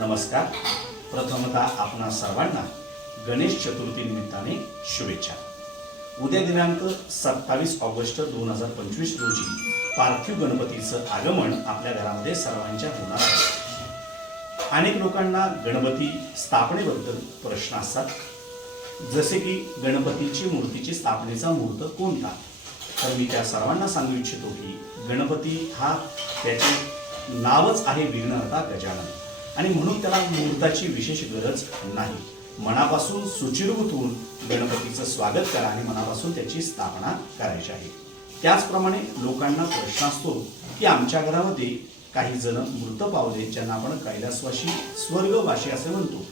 नमस्कार। प्रथमतः आपणा सर्वांना गणेश चतुर्थी निमित्ताने शुभेच्छा। उद्या दिनांक 27 ऑगस्ट 2025 रोजी पार्थिव गणपतीचं आगमन आपल्या घरामध्ये सर्वांच्या होणार आहे। अनेक लोकांना गणपती स्थापनेबद्दल प्रश्न असतात, जसे की गणपतीची मूर्तीची स्थापनेचा मुहूर्त कोणता। तर मी त्या सर्वांना सांगू इच्छितो की गणपती हा त्याचे नावच आहे विघ्नहर्ता गजानन, आणि म्हणून त्याला मुहूर्ताची विशेष गरज नाही। मनापासून सुचिरभूत होऊन गणपतीचं स्वागत करा आणि मनापासून त्याची स्थापना करायची आहे। त्याचप्रमाणे लोकांना प्रश्न असतो की आमच्या घरामध्ये काही जण मृत पावले, ज्यांना आपण कैलासवासी स्वर्गवासी असे म्हणतो,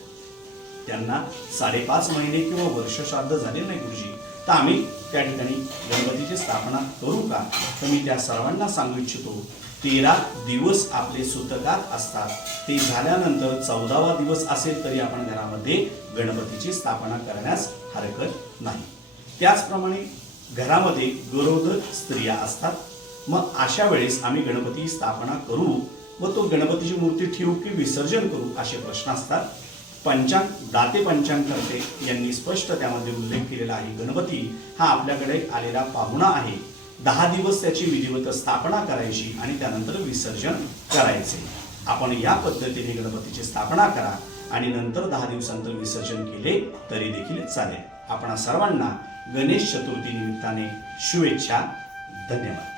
त्यांना 5.5 महिने किंवा वर्ष श्राद्ध झाले नाही गुरुजी, तर आम्ही त्या ठिकाणी गणपतीची स्थापना करू का। तर मी त्या सर्वांना सांगू इच्छितो, 13 दिवस आपले सूतकात असतात, ते झाल्यानंतर 14वा दिवस असेल तरी आपण घरामध्ये गणपतीची स्थापना करण्यास हरकत नाही। त्याचप्रमाणे घरामध्ये गरोदर स्त्रिया असतात, मग अशा वेळेस आम्ही गणपती स्थापना करू व तो गणपतीची मूर्ती ठेवू की विसर्जन करू असे प्रश्न असतात। दाते पंचांगकर्ते यांनी स्पष्ट त्यामध्ये उल्लेख केलेला आहे, गणपती हा आपल्याकडे आलेला पाहुणा आहे। 10 दिवस त्याची विधिवत स्थापना करायची आणि त्यानंतर विसर्जन करायचे। आपण या पद्धतीने गणपतीची स्थापना करा आणि नंतर 10 दिवसांतर विसर्जन केले तरी देखील चालेल। आपण सर्वांना गणेश चतुर्थी निमित्ताने शुभेच्छा। धन्यवाद।